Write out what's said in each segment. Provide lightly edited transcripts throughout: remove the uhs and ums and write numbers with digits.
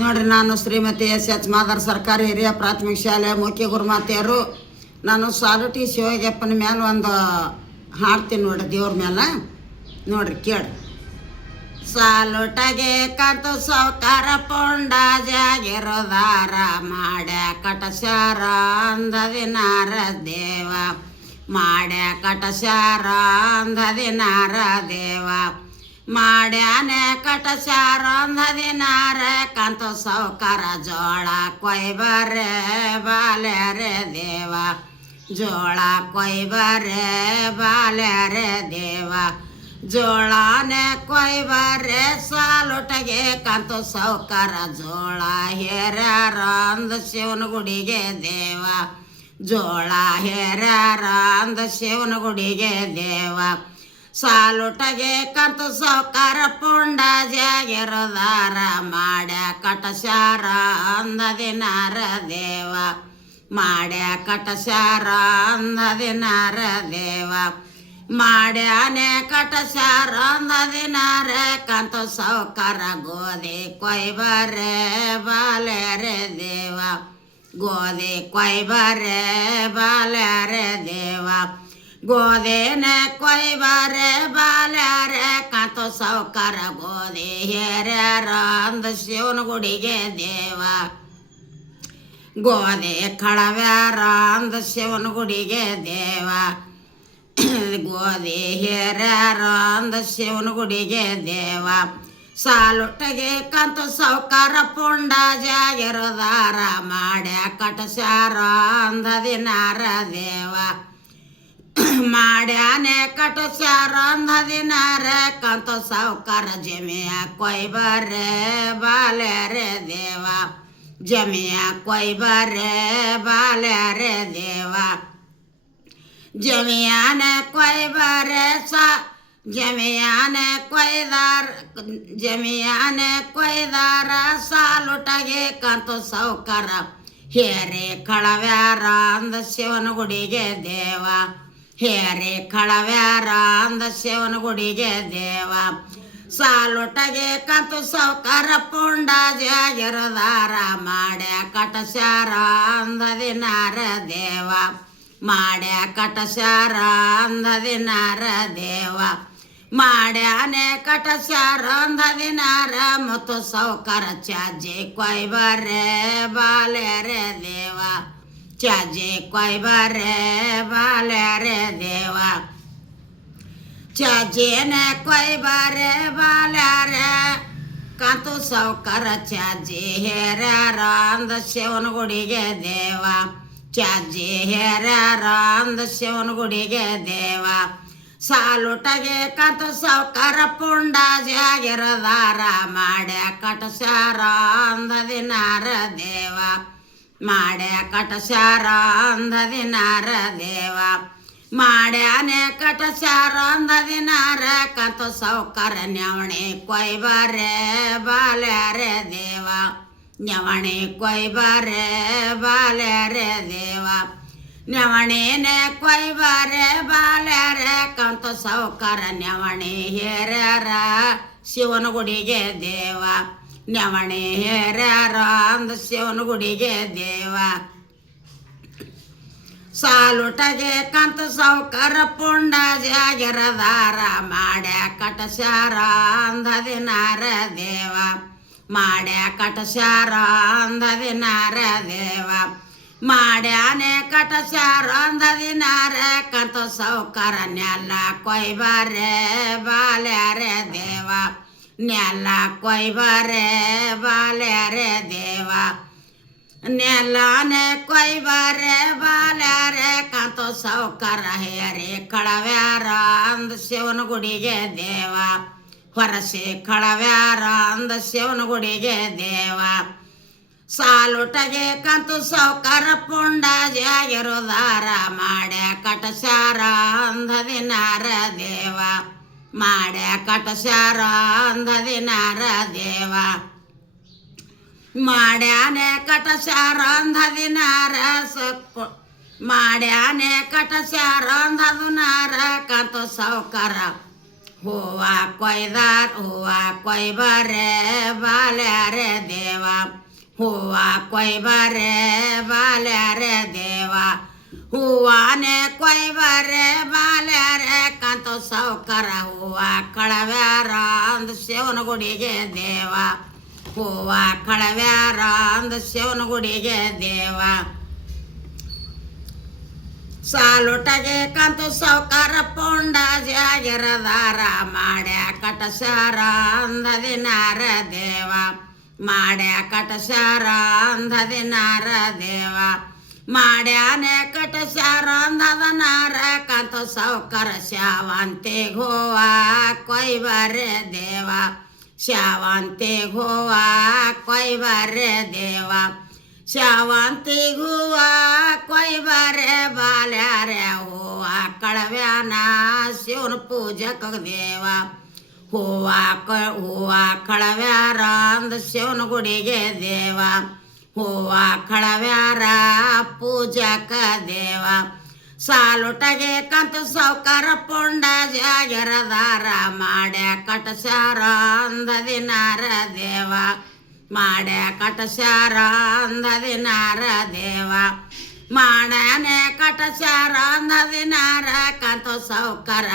ನೋಡ್ರಿ, ನಾನು ಶ್ರೀಮತಿ ಎಸ್ ಮಾದರ್ ಸರ್ಕಾರಿ ಹಿರಿಯ ಪ್ರಾಥಮಿಕ ಶಾಲೆ ಮುಖ್ಯ ಗುರುಮಾತೆಯರು. ನಾನು ಸಾಲುಟಿ ಶಿವಗಪ್ಪನ ಮೇಲೆ ಒಂದು ಹಾಡ್ತೀನಿ ನೋಡ್ರಿ, ದೇವ್ರ ಮೇಲೆ. ನೋಡ್ರಿ, ಕೇಳಿ. ಸಾಲುಟಗೆ ಕಂತು ಸೌಕಾರ ಪುಂಡ ಜಾಗಿರೋದಾರ ಮಾಡ್ಯ ಕಟಶಾರ ಅಂದದಿನಾರ ದೇವ, ಮಾಡ್ಯ ಕಟಶಾರ ಅಂದದಿನಾರ ದೇವ, ಮಾಡ್ಯಾನೆ ಕಟಶಾರ ಅಂದದಿನಾರ ಕಂತು ಸೌಕಾರ ಜೋಳ ಕೊಯ್ಬರೆ ಬಾಲ್ಯಾರೆ ದೇವ, ಜೋಳ ಕೊಯ್ಬರೆ ಬಾಲ್ಯಾರೆ ದೇವ, ಜೋಳಾನೆ ಕೊಯ್ಬರೆ ಸಾಲುಟಗೆ ಕಂತು ಸೌಕಾರ ಜೋಳ ಹೇರ್ಯಾರ ಅಂದ ಶಿವನ ಗುಡಿಗೆ ದೇವ, ಜೋಳ ಹೇರ್ಯಾರ ಅಂದ ಶಿವನ ಗುಡಿಗೆ ದೇವ, ಸಾಲುಟಗೆ ಕಂತು ಸೌಕಾರ ಪುಂಡ ಜಾಗಿರೋದಾರ ಮಾಡ್ಯ ಕಟಶಾರ ಅಂದದಿನಾರ ದೇವ, ಮಾಡ್ಯ ಕಟಶಾರ ಅಂದದಿನಾರ ದೇವ, ಮಾಡ್ಯಾನೆ ಕಟಶಾರ ಅಂದದಿನಾರ ಕಂತು ಸೌಕಾರ ಗೋಧಿ ಕೊಯ್ಬರೆ ಬಾಲ್ಯಾರೆ ದೇವ, ಗೋಧಿ ಕೊಯ್ಬರೆ ಬಾಲ್ಯಾರೆ ದೇವ, ಗೋಧಿನೆ ಕೊಯ್ಬರೆ ಬಾಲ್ಯಾರೆ ಕಂತು ಸೌಕಾರ ಗೋಧಿ ಹೇರ್ಯಾರ ಅಂದ ಶಿವನ ಗುಡಿಗೆ ದೇವ, ಗೋಧಿ ಕಳವ್ಯಾರ ಅಂದ ಶಿವನ ಗುಡಿಗೆ ದೇವ, ಗೋಧಿ ಹೇರ್ಯಾರ ಅಂದ ಶಿವನ ಗುಡಿಗೆ ದೇವ, ಸಾಲುಟಗೆ ಕಂತು ಸೌಕಾರ ಪುಂಡ ಜಾಗಿರೋದಾರ ಮಾಡ್ಯ ಕಟಶಾರ ಅಂದದಿನಾರ ದೇವ, ಮಾಡ್ಯಾನೆ ಕಟಶಾರ ಅಂದದಿನಾರ ಕಂತು ಸೌಕಾರ ಜಮಿಯ ಕೊಯ್ಬರೆ ಬಾಲ್ಯಾರೆ ದೇವ, ಜಮಿಯ ಕೊಯ್ಬರೆ ಬಾಲ್ಯಾರೆ ದೇವ, ಜಮಿಯಾನೆ ಕೊಯ್ಬರೆ ಜಮಿಯಾನೆ ಕೊಯ್ದಾರ, ಜಮಿಯಾನೆ ಕೊಯ್ದಾರ ಸಾಲುಟಗೆ ಕಂತು ಸೌಕಾರ ಹೇರೆ ಕಳವ್ಯಾರ ಅಂದ ಶಿವನ ಗುಡಿಗೆ ದೇವ, ಹೇರೆ ಕಳವ್ಯಾರ ಅಂದ ಶಿವನ ಗುಡಿಗೆ ದೇವ, ಸಾಲುಟಗೆ ಕಂತು ಸೌಕಾರ ಪುಂಡ ಜಾಗಿರೋದಾರ ಮಾಡ್ಯ ಕಟಶಾರ ಅಂದದಿನಾರ ದೇವ, ಮಾಡ್ಯ ಕಟಶಾರ ಅಂದದಿನಾರ ದೇವ, ಮಾಡ್ಯಾನೆ ಕಟಶಾರ ಅಂದದಿನಾರ ಮತ್ತು ಸೌಕಾರ ಚಾಜಿ ಕೊಯ್ಬರೆ ಬಾಲ್ಯಾರೆ ದೇವ, ಚಾಜಿ ಕೊಯ್ಬರೆ ಬಾಲ್ಯಾರೆ ದೇವ, ಚಾಜಿನೆ ಕೊಯ್ಬರೆ ಬಾಲ್ಯಾರೆ ಕಂತು ಸೌಕಾರ ಚಾಜಿ ಹೇರ್ಯಾರ ಅಂದ ಶಿವನ ಗುಡಿಗೆ ದೇವ, ಚಾಜಿ ಹೇರ್ಯಾರ ಅಂದ ಶಿವನ ಗುಡಿಗೆ ದೇವ, ಸಾಲುಟಗೆ ಕಂತು ಸೌಕಾರ ಪುಂಡ ಜಾಗಿರೋದಾರ ಮಾಡ್ಯ ಕಟಶಾರ ಅಂದದಿನಾರ ದೇವ, ಮಾಡ್ಯ ಕಟಶಾರ ಅಂದದಿನಾರ ದೇವ, ಮಾಡ್ಯಾನೆ ಕಟಶಾರ ಅಂದದಿನಾರ ಕಂತು ಸೌಕಾರ ನವಣೆ ಕೊಯ್ಬರೆ ಬಾಲ್ಯಾರೆ ದೇವ, ನವಣೆ ಕೊಯ್ಬರೆ ಬಾಲ್ಯಾರೆ ದೇವ, ನವಣೆನೆ ಕೊಯ್ಬರೆ ಬಾಲ್ಯಾರೆ ಕಂತು ಸೌಕಾರ ನವಣೆ ಹೇರ್ಯಾರ ಶಿವನ ಗುಡಿಗೆ ದೇವ, ನವಣೆ ಹೇರ್ಯಾರ ಅಂದ ಶಿವನ ಗುಡಿಗೆ ದೇವ, ಸಾಲುಟಗೆ ಕಂತು ಸೌಕಾರ ಪುಂಡ ಜಾಗಿರೋದಾರ ಮಾಡ್ಯ ಕಟಶಾರ ಅಂದದಿನಾರ ದೇವ, ಮಾಡ್ಯ ಕಟಶಾರ ಅಂದದಿನಾರ ದೇವ, ಮಾಡ್ಯಾನೆ ಕಟಶಾರ ಅಂದದಿನಾರ ಕಂತು ಸೌಕಾರ ನೆಲ್ಲ ಕೊಯ್ಬರೆ ಬಾಲ್ಯಾರೆ ದೇವ, ನೆಲ್ಲ ಕೊಯ್ಬರೆ ಬಾಲ್ಯಾರೆ ದೇವ, ನೆಲ್ಲಾನೆ ಕೊಯ್ಬರೆ ಬಾಲ್ಯಾರೆ ಕಂತು ಸೌಕಾರ ಹೇರಿ ಕಳವ್ಯಾರ ಅಂದ ಶಿವನ ಗುಡಿಗೆ ದೇವ, ಹೊರಸಿ ಕಳವ್ಯಾರ ಅಂದ ಶಿವನ ಗುಡಿಗೆ ದೇವ, ಸಾಲುಟಗೆ ಕಂತು ಸೌಕಾರ ಪುಂಡ ಜಾಗಿರೋದಾರ ಮಾಡ್ಯ ಕಟಶಾರ ಅಂದದಿನಾರ ದೇವ, ಮಾಡ್ಯ ಕಟಶಾರ ಅಂದದಿನಾರ ದೇವ, ಮಾಡ್ಯಾನೆ ಕಟಶಾರ ಅಂದದಿನಾರ ಮಾಡ್ಯಾನೆ ಕಟಶಾರ ಅಂದದಿನಾರ ಕಂತು ಸೌಕಾರ ಹೂವ ಕೊಯ್ಬರೆ ಬಾಲ್ಯಾರೆ ದೇವ, ಹೂವ ಕೊಯ್ಬರೆ ಬಾಲ್ಯಾರೆ ದೇವ, ಹೂವಾನೆ ಕೊಯ್ಬರೆ ಬಾಲ್ಯಾರೆ ಕಾಂತೋ ಸಾವ್ಕಾರ, ಹೂವ ಕಳವ್ಯಾರ ಅಂದ ಶಿವನಗುಡಿಗೆ ದೇವ, ಹೂವ ಕಳವ್ಯಾರ ಅಂದ ಶಿವನಗುಡಿಗೆ ದೇವ. ಸಾಲುಟಗೆ ಕಂತು ಸಾವ್ಕಾರ ಪುಂಡ ಜಾಗಿರದಾರ ಮಾಡ್ಯ ಕಟಸಾರ ಅಂದದಿನಾರ ದೇವ, ಮಾಡ್ಯ ಕಟಸಾರ ಅಂದದಿನಾರ ದೇವ, ಮಾಡ್ಯಾನೆ ಕಟಸಾರ ಅಂದದನಾರ ಕಂತು ಸಾವ್ಕಾರ ಶಾವಂತಿಗೆ ಹೂವ ಕೊಯ್ಬರೆ ದೇವ, ಶಾವಂತಿಗೆ ಹೂವ ಕೊಯ್ಬರೆ ದೇವ, ಶಾವಂತಿಗೆ ಹೂವ ಕೊಯ್ಬರೆ ಬಾಲ್ಯಾರೆ ಹೂವ ಕಳವ್ಯಾನ ಶಿವನ ಪೂಜಕ ದೇವ, ಹೂವ ಕಳವ್ಯಾರ ಅಂದ ಶಿವನ ಗುಡಿಗೆ ದೇವ, ಹೂವ ಕಳವ್ಯಾರ ಪೂಜಕ ದೇವ. ಸಾಲುಟಗೆ ಕಂತು ಸಾವ್ಕಾರ ಪುಂಡ ಜಾಗಿರದಾರ ಮಾಡ್ಯ ಕಟಸಾರ ಅಂದದಿನಾರ ದೇವ, ಮಾಡ್ಯ ಕಟಸಾರ ಅಂದದಿನಾರ ದೇವ, ಮಾಡ್ಯಾನೆ ಕಟಸಾರ ಅಂದದಿನಾರ ಕಂತು ಸಾವ್ಕಾರ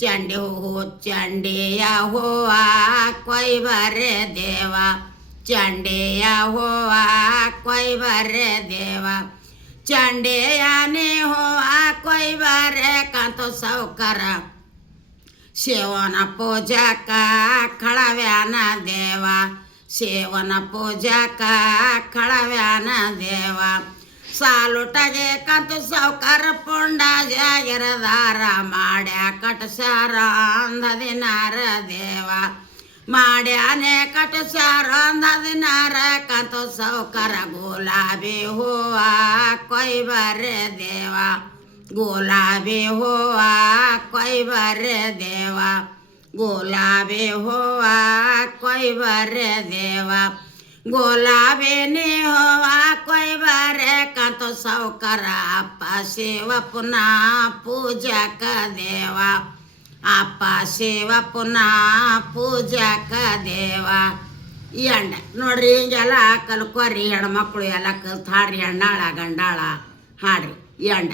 ಚಂಡಿ ಹೂ ಚಂಡಿಯ ಹೂವ ಕೊಯ್ಬರೆ ದೇವ, ಚಂಡಿಯ ಹೂವ ಕೊಯ್ಬರೆ ದೇವ, ಚಂಡಿಯಾನೆ ಹೂವ ಕೊಯ್ಬರೆ ಕಂತು ಸಾವ್ಕಾರ ಶಿವನ ಪೂಜಕ ಕಳವ್ಯಾನ ದೇವ, ಶಿವನ ಪೂಜಕ ಕಳವ್ಯಾನ ದೇವ. ಸಾಲುಟಗೆ ಕಂತು ಸಾವ್ಕಾರ ಪುಂಡ ಜಾಗಿರದಾರ ಮಾಡ್ಯ ಕಟಸಾರ ಅಂದದಿನಾರ ದೇವ, ಮಾಡ್ಯಾನೆ ಕಟಸಾರ ಅಂದದಿನಾರ ಕಂತು ಸಾವ್ಕಾರ ಗುಲಾಬಿ ಹೂವ ಕೊಯ್ಬರೆ ದೇವ, ಗುಲಾಬಿ ಹೂವ ಕೊಯ್ಬರೆ ದೇವ, ಗುಲಾಬಿ ಹೂವ ಕೊಯ್ಬರೆ ದೇವ, ಗುಲಾಬಿನಿ ಹೂವ ಕೊಯ್ಬರೆ ಕಂತು ಸಾವ್ಕಾರ ಅಪ್ಪ ಶಿವಪ್ಪನ ಪೂಜಕ ದೇವ, ಅಪ್ಪ ಶಿವಪ್ಪನ ಪೂಜಕ ದೇವ. ಈ ಅಂಡ ನೋಡ್ರಿ ಹಿಂಗೆಲ್ಲ ಕಲ್ಕೋರಿ ಹೆಣ್ಮಕ್ಳು ಎಲ್ಲ ಕಲ್ತು ಹಾಡ್ರಿ, ಹೆಣ್ಣಾಳ ಗಂಡಾಳ ಹಾಡ್ರಿ ಈ ಅಂಡ.